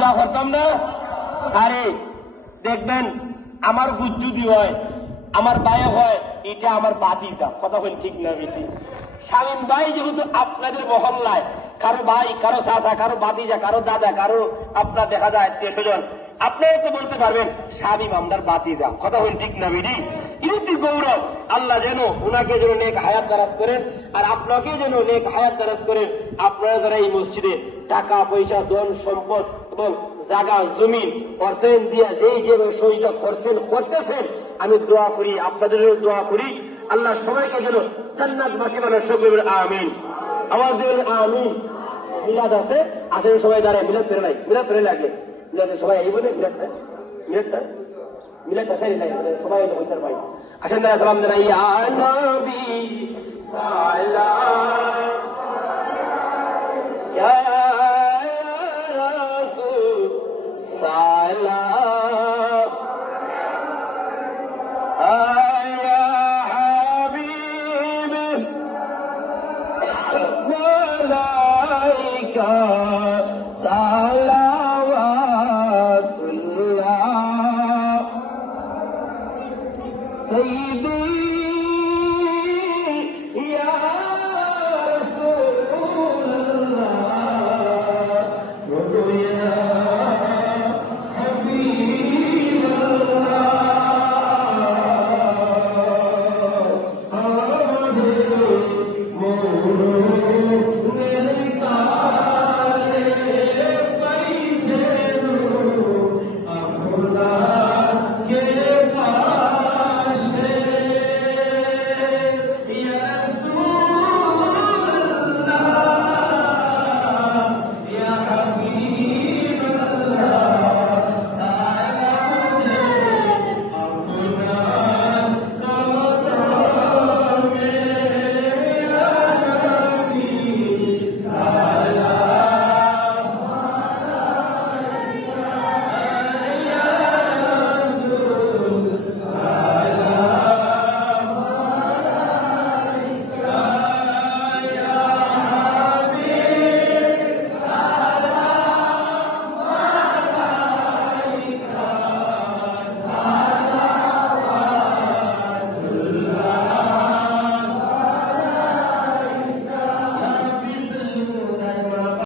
দোয়া করতাম না? আরে দেখবেন আমার হুজ যদি হয়, আমার ভাই হয়, এটা আমার বাতিজা। কথা বলেন ঠিক না বেটি? শামীম ভাই যেহেতু আপনাদের মহল্লায় কারো ভাই, কারো চাচা, কারো বাতিজা, কারো দাদা, কারো আপনার দেখা যায় আত্মীয়-স্বজন, আপনারা তো বলতে পারবেন শামীম আমরার বাতিজা। কথা বলেন ঠিক না বেটি? ইতি গৌরব। আল্লাহ যেন উনাকে যেন নেক হায়াত দারাজ করেন, আর আপনাকে যেন নেক হায়াত দারাজ করেন। আপনারা যারা এই মসজিদে টাকা পয়সা, ধন সম্পদ এবং জায়গা জমিন অর্থায়ন দিয়ে যেভাবে সহযোগিতা করছেন, করতেছেন, আমি দোয়া করি, আপনাদের দোয়া করি, আল্লাহ সবাইকে যেন জান্নাতবাসী বানায়। সকলে আমিন। আওয়াজ দেবেন আমিন। মিলাদ আছে, আসেন সবাই দাঁড়ায়, মিলাদ ফেরে নাই, মিলাদ ফেরে লাগে, মিলাদে সবাই এই বলে মিলাদটা মিলাদটা মিলাদটা সারি নাই, সবাই বলতে পারি। আসেন দাঁড়া সালাম জানাই, ইয়া নবী সালাম, ইয়া রাসূল সালাম, ইয়া হাবিব মালাইকা সালাওয়াতুল্লাহ সাইয়্যিদি ইয়া রাসূলুল্লাহ